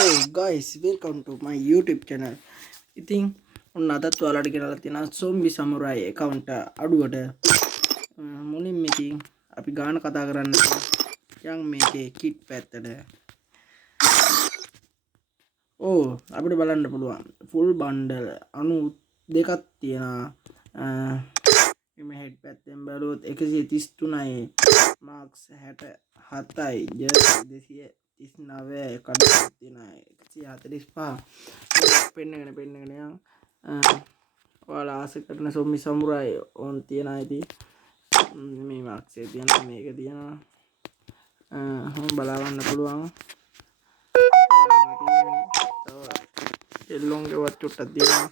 Oh guys, welcome to my YouTube channel. ඉතින් ඔන්න අදත් ඔයාලට ගෙනලා තියෙනවා zombie samurai account අඩුවට. මුලින්ම ඉතින් අපි ගාන කතා කරන්න යන් මේකේ kit පැත්තට. අපිට බලන්න පුළුවන් full bundle 92ක් තියෙනවා. මේ head පැත්තෙන් බලුවොත් 133යි marks 67යි just 239 කඩක් තියෙනවා 145 පෙන්නගෙන යන් ඔයාලා ආස කරන zombie samurai on තියෙනවා ඉතින් මේ marks එක තියෙනවා මේක තියෙනවා බලාගන්න පුළුවන් එල්ලොන්ගේ වත් චුට්ටක් තියෙනවා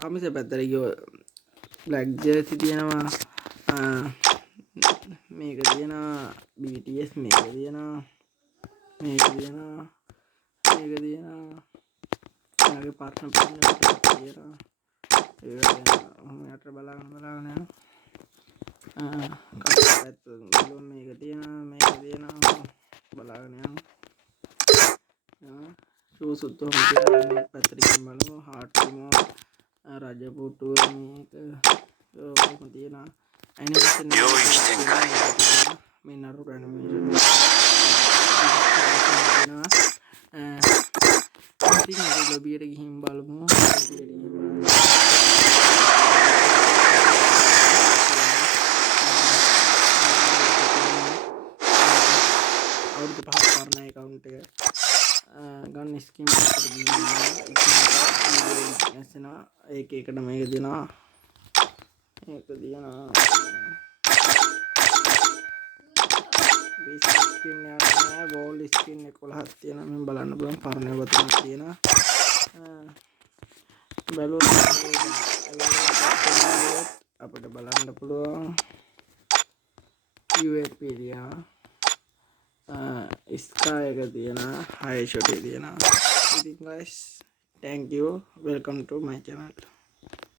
කමිස පැත්තට ගියෝ black jersey තියෙනවා මේක තියෙනවා BTS මේක තියෙනවා යාගේ පාර්ට්නර් තියෙනවා ඒක බලාගෙන යනවා පැත්ත මේක තියෙනවා බලාගෙන යනවා ෂූස් උත් තියෙනවා පැත්තට බලමු හાર્ට් තියෙනවා රජපුටු මේක තියෙනවා animation මේ නරු animation ඉතින් අපි ලොබියට ගිහින් බලමු අවුරුදු 5ක් වරණ account එක ගන්න ස්කීම් එකට ගිහින් ඒක එකට මේක දෙනවා basic skin යනවා wall skin 11ක් තියෙනවා මම බලන්න පුළුවන් පරණ ඒවා තුනක් තියෙනවා බලුවොත් අපිට බලන්න පුළුවන් UAP තියෙනවා sky එක තියෙනවා high shot එක තියෙනවා ඉතින් guys thank you welcome to my channel